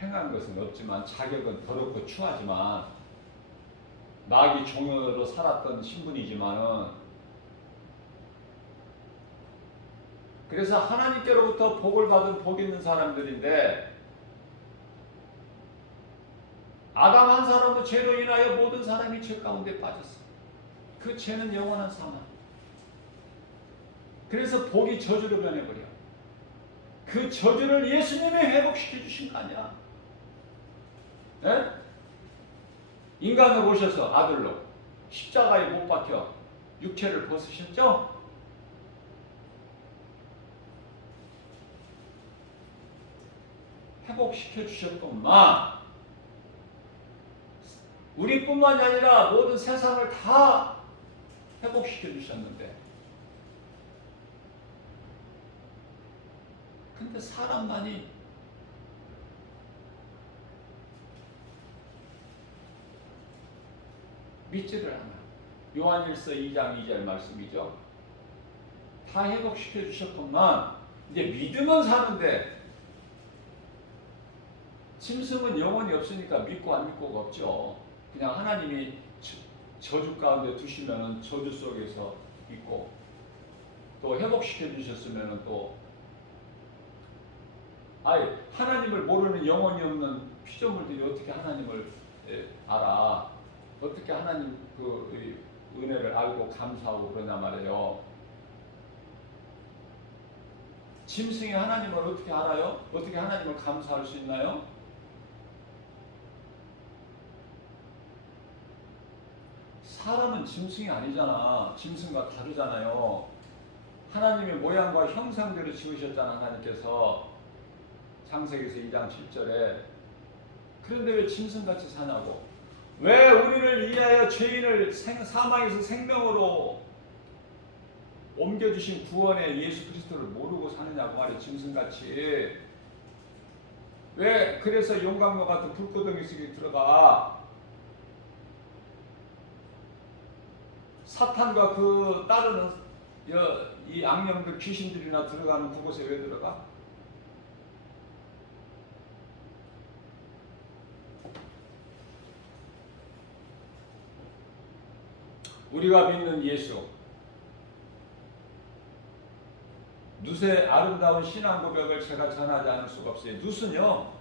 행한 것은 없지만, 자격은 더럽고 추하지만, 마귀 종으로 살았던 신분이지만은, 그래서 하나님께로부터 복을 받은 복 있는 사람들인데, 아담 한 사람도 죄로 인하여 모든 사람이 죄 가운데 빠졌어. 그 죄는 영원한 사망. 그래서 복이 저주로 변해버려. 그 저주를 예수님이 회복시켜 주신 거 아니야. 에? 인간을 오셔서 아들로 십자가에 못 박혀 육체를 벗으셨죠? 회복시켜 주셨건만, 우리뿐만이 아니라 모든 세상을 다 회복시켜 주셨는데, 근데 사람만이 믿지를 않아. 요한일서 2장 2절 말씀이죠. 다 회복시켜 주셨건만 이제 믿으면 사는데, 짐승은 영원히 없으니까 믿고 안 믿고가 없죠. 그냥 하나님이 저주 가운데 두시면은 저주 속에서 있고, 또 회복시켜 주셨으면은 또 하나님을 모르는 영혼이 없는 피조물들이 어떻게 하나님을 알아? 어떻게 하나님 그 은혜를 알고 감사하고 그러냐 말이에요. 짐승이 하나님을 어떻게 알아요? 어떻게 하나님을 감사할 수 있나요? 사람은 짐승이 아니잖아. 짐승과 다르잖아요. 하나님의 모양과 형상대로 지으셨잖아, 하나님께서. 창세기에서 2장 7절에. 그런데 왜 짐승같이 사냐고. 왜 우리를 위하여 죄인을 사망에서 생명으로 옮겨주신 구원의 예수 그리스도를 모르고 사느냐고 말이야, 짐승같이. 왜 그래서 용광로 같은 불구덩이 속에 들어가 사탄과 그 따르는 이 악령들, 귀신들이나 들어가는 그곳에 왜 들어가? 우리가 믿는 예수, 룻의 아름다운 신앙 고백을 제가 전하지 않을 수가 없어요. 룻은요,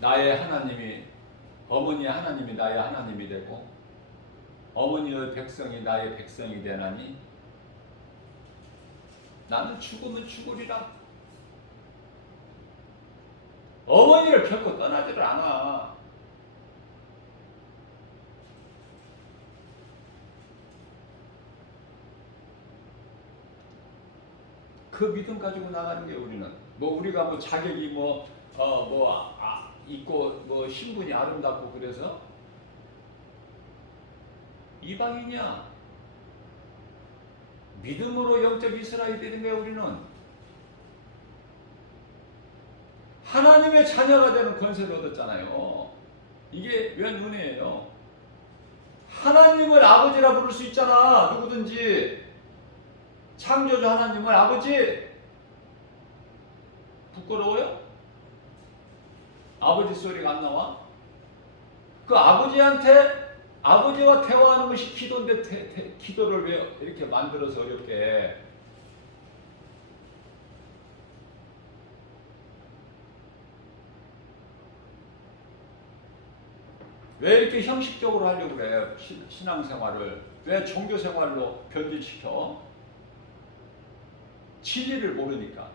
나의 하나님이, 어머니의 하나님이 나의 하나님이 되고 어머니의 백성이 나의 백성이 되나니 나는 죽으면 죽으리라. 어머니를 결코 떠나지를 않아. 그 믿음 가지고 나가는 게 우리는. 뭐 우리가 뭐 자격이 있고 뭐 신분이 아름답고 그래서 이방인이야. 믿음으로 영적 이스라엘이 되는 거예요. 우리는 하나님의 자녀가 되는 권세를 얻었잖아요. 이게 웬 은혜예요. 하나님을 아버지라 부를 수 있잖아. 누구든지 창조주 하나님을 아버지. 부끄러워요? 아버지 소리가 안 나와? 그 아버지한테 아버지와 대화하는 것이 기도인데 기도를 왜 이렇게 만들어서 어렵게. 왜 이렇게 형식적으로 하려고 그래요? 신앙생활을. 왜 종교생활로 변질시켜? 진리를 모르니까.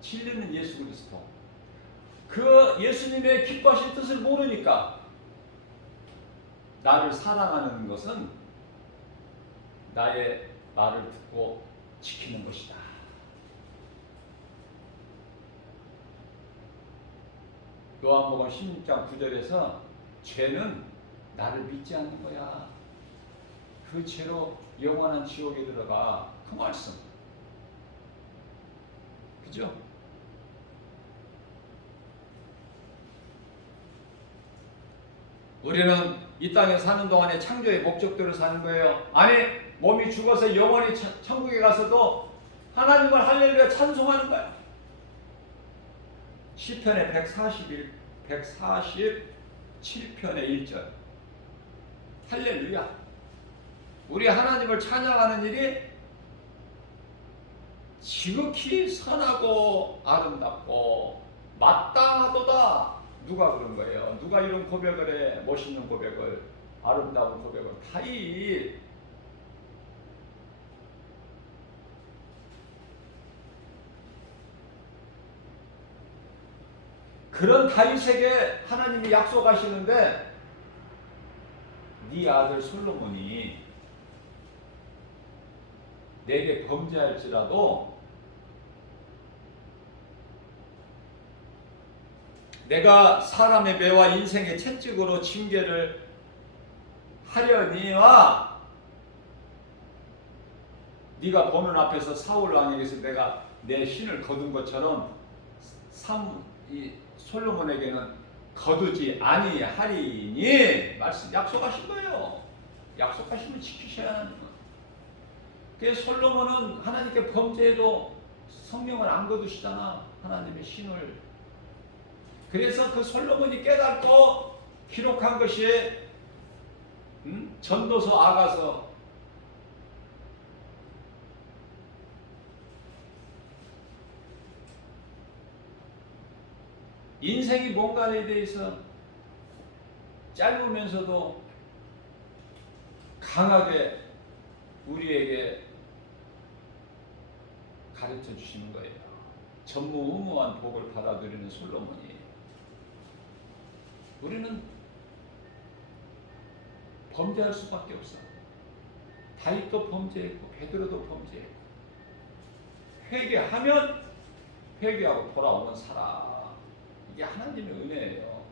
진리는 예수 그리스도. 그 예수님의 기뻐하신 뜻을 모르니까. 나를 사랑하는 것은 나의 말을 듣고 지키는 것이다. 요한복음 16장 9절에서 죄는 나를 믿지 않는 거야. 그 죄로 영원한 지옥에 들어가. 그 말씀. 그죠? 우리는 이 땅에 사는 동안에 창조의 목적대로 사는 거예요. 아니, 몸이 죽어서 영원히 천국에 가서도 하나님을 할렐루야 찬송하는 거야. 시편의 147편의 1절. 할렐루야. 우리 하나님을 찬양하는 일이 지극히 선하고 아름답고 마땅하도다. 누가 그런 거예요? 누가 이런 고백을 해? 멋있는 고백을, 아름다운 고백을. 다윗. 그런 다윗에게 하나님이 약속하시는데 네 아들 솔로몬이 내게 범죄할지라도 내가 사람의 매와 인생의 채찍으로 징계를 하려니와 네가 보는 앞에서 사울 왕에게서 내가 내 신을 거둔 것처럼 이 솔로몬에게는 거두지 아니하리니. 말씀 약속하신 거예요. 약속하시면 지키셔야 하는 거예요. 그래서 솔로몬은 하나님께 범죄해도 성령을 안 거두시잖아. 하나님의 신을. 그래서 그 솔로몬이 깨닫고 기록한 것이 전도서 아가서. 인생이 뭔가에 대해서 짧으면서도 강하게 우리에게 가르쳐 주시는 거예요. 전무후무한 복을 받아들이는 솔로몬이. 우리는 범죄할 수밖에 없어. 다윗도 범죄했고 베드로도 범죄했고. 회개하면 회개하고 돌아오는 사람. 이게 하나님의 은혜예요.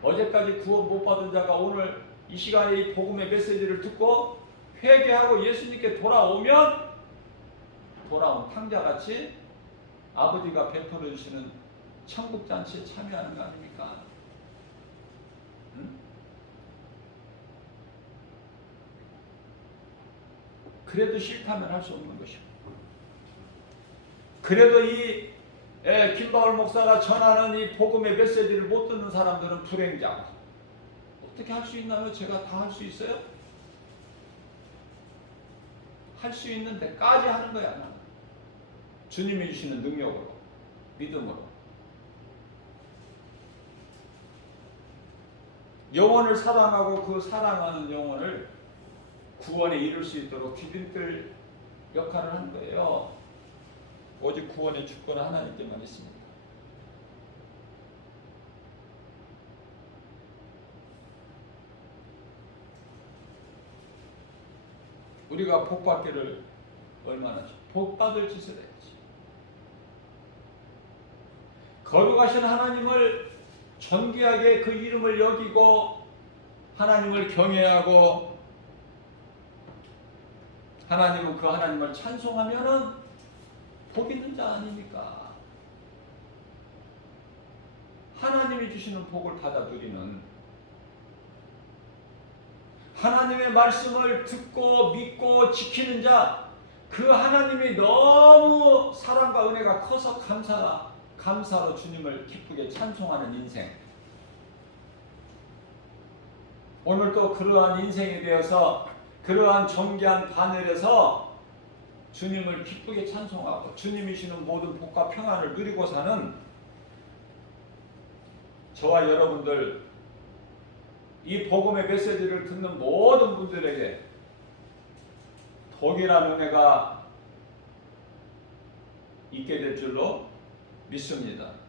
어제까지 구원 못 받은 자가 오늘 이 시간에 이 복음의 메시지를 듣고 회개하고 예수님께 돌아오면 돌아온 탕자같이 아버지가 베풀어 주시는 천국잔치에 참여하는 거 아닙니까? 응? 그래도 싫다면 할 수 없는 것이고, 그래도 이 김바울 목사가 전하는 이 복음의 메시지를 못 듣는 사람들은 불행자고. 어떻게 할 수 있나요? 제가 다 할 수 있어요? 할 수 있는 데까지 하는 거야. 나는. 주님이 주시는 능력으로, 믿음으로. 영혼을 사랑하고 그 사랑하는 영혼을 구원에 이룰 수 있도록 디딤돌 역할을 하는 거예요. 오직 구원의 주권은 하나님께만 있습니다. 우리가 복받기를 얼마나 복받을 짓을 해야지. 거룩하신 하나님을 존귀하게 그 이름을 여기고 하나님을 경외하고 하나님은 그 하나님을 찬송하면은 복 있는 자 아닙니까? 하나님이 주시는 복을 받아 누리는, 하나님의 말씀을 듣고 믿고 지키는 자, 그 하나님이 너무 사랑과 은혜가 커서 감사로 주님을 기쁘게 찬송하는 인생. 오늘도 그러한 인생이 되어서 그러한 존귀한 바늘에서 주님을 기쁘게 찬송하고 주님이 주는 모든 복과 평안을 누리고 사는 저와 여러분들, 이 복음의 메시지를 듣는 모든 분들에게 복이라는 은혜가 있게 될 줄로 믿습니다.